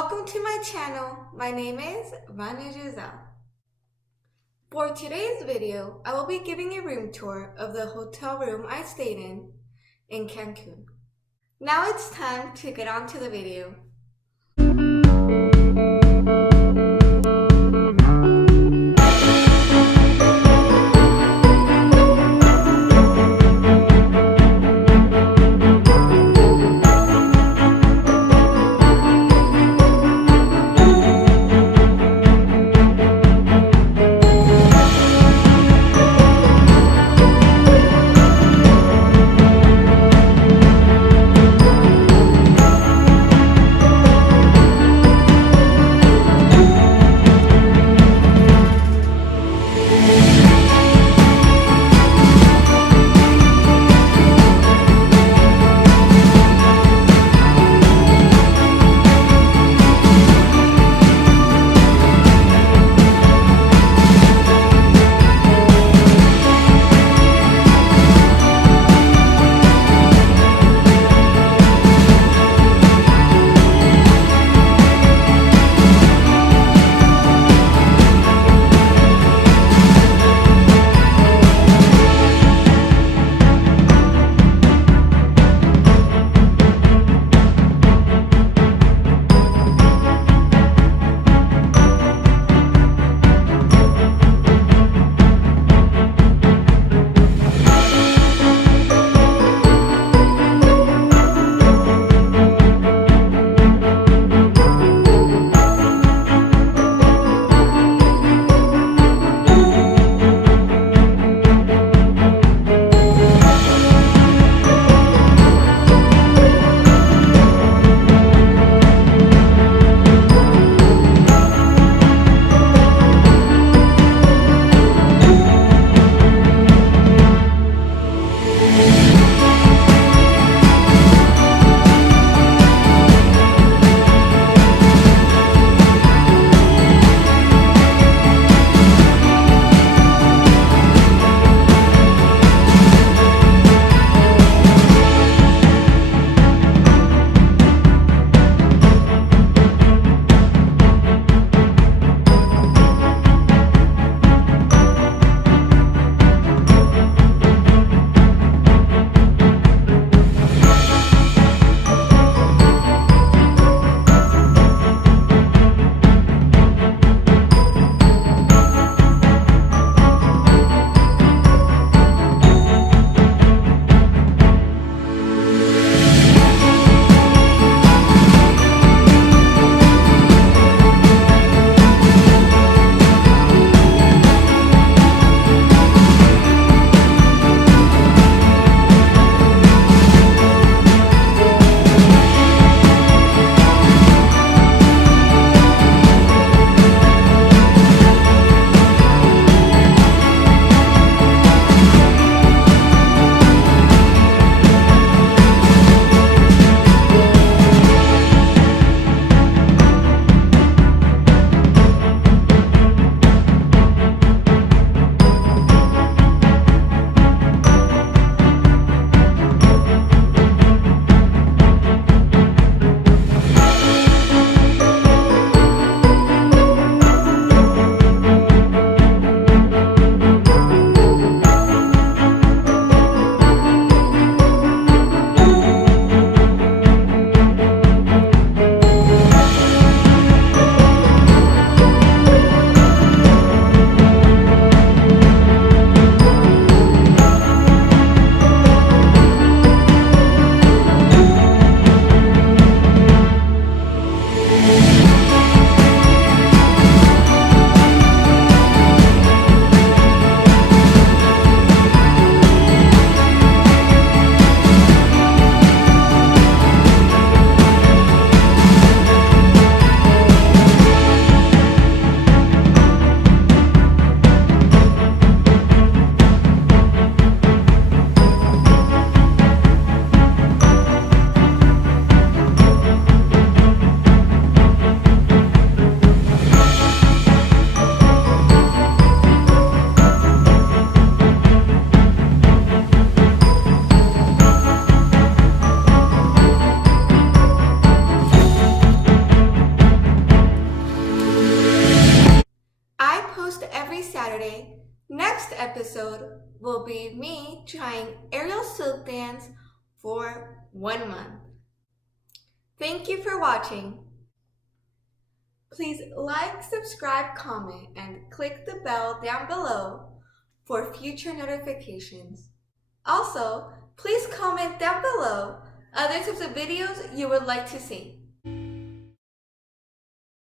Welcome to my channel. My name is Ziva. For today's video, I will be giving a room tour of the hotel room I stayed in Cancun. Now it's time to get on to the video. Saturday, next episode will be me trying aerial silk dance for 1 month. Thank you for watching. Please like, subscribe, comment, and click the bell down below for future notifications. Also, please comment down below other types of videos you would like to see.